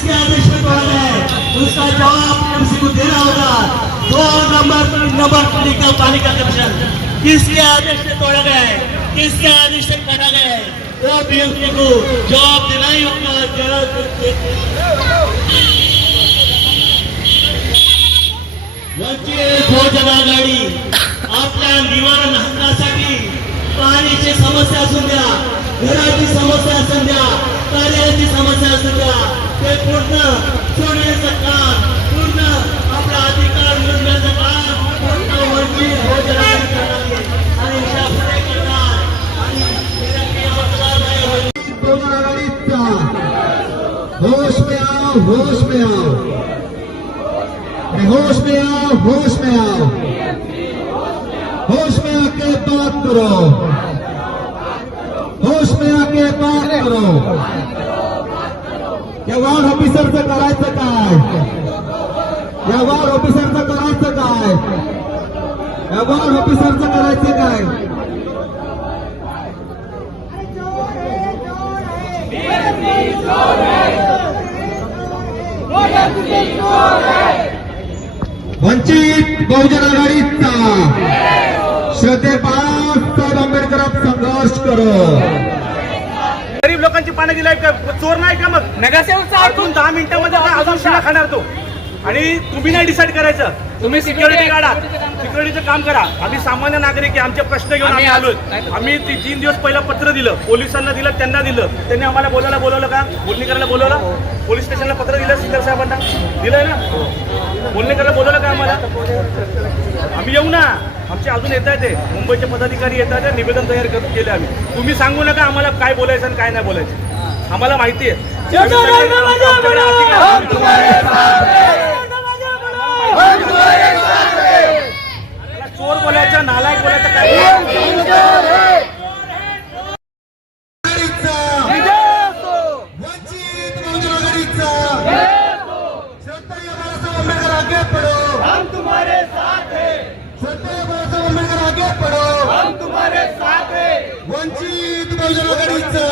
किसके आदेश पे तोड़ा गया है, उसका जवाब टीएमसी को देना होगा। 2 नंबर 3 नंबर का पानी का कनेक्शन किसके आदेश से तोड़ा गया है, किसके आदेश से काटा गया है, वो बीएमसी को जवाब देना ही होगा। वंचित बहुजन आघाडी आपल्या निवारण हक्कासाठी पाण्याची समस्या असून द्या, घराची समस्या असून द्या, कार्याची समस्या असून द्या, ते पूर्ण सोडण्याचं काम, पूर्ण आपला अधिकार मिळवण्याचं काम पूर्ण वंचित बहुजन आघाडी करणार आहे आणि शासनाने करणार आणि बहुजन आघाडीचा होश में आओ, होश में आओ, होश में आओ, होश में आओ, होश में आके बात करो, होश में आके बात करो। या वार्ड ऑफिसरचं करायचं काय, या वार्ड ऑफिसरचं करायचं काय, या वार्ड ऑफिसरचं करायचं काय। वंचित बहुजन आघाडीचा श्रद्धे बाळासाहेब आंबेडकर संघर्ष करो। गरीब लोकांची पाणी दिलाय का चोर नाही का? मग नगरसेवकचा अजून 10 मिनिटांमध्ये अजून शिळा खाणार तो, आणि तुम्ही नाही डिसाईड करायचं, तुम्ही सिक्युरिटी काढा, सिक्युरिटीचं काम करा। आम्ही सामान्य नागरिक आहे, आमचे प्रश्न घेऊन आम्ही आलोय। आम्ही 3 दिवस पहिला पत्र दिलं, पोलिसांना दिलं, त्यांना दिलं, त्यांनी आम्हाला बोलवलं का, बोलणी करायला बोलवलं, पोलीस स्टेशनला पत्र दिलं, स्पीकर साहेबांना दिलंय ना, बोलणी करायला बोलवलं का आम्हाला? आम्ही येऊ ना, आमचे अजून येत आहेत, मुंबईचे पदाधिकारी येत आहेत, निवेदन तयार केले आम्ही। तुम्ही सांगू नका आम्हाला काय बोलायचं आणि काय नाही बोलायचं, आम्हाला माहिती आहे। चोर बोलायचं, नालायक बोलायचं काय? वंचित बहुजन आघाडीचा श्रद्धेय बाळासाहेब आंबेडकर आगे पडो, हम तुम्हारे साथ हैं। श्रद्धेय बाळासाहेब आंबेडकर आगे पडो, हम तुम्हारे साथ हैं। वंचित बहुजन आघाडीचा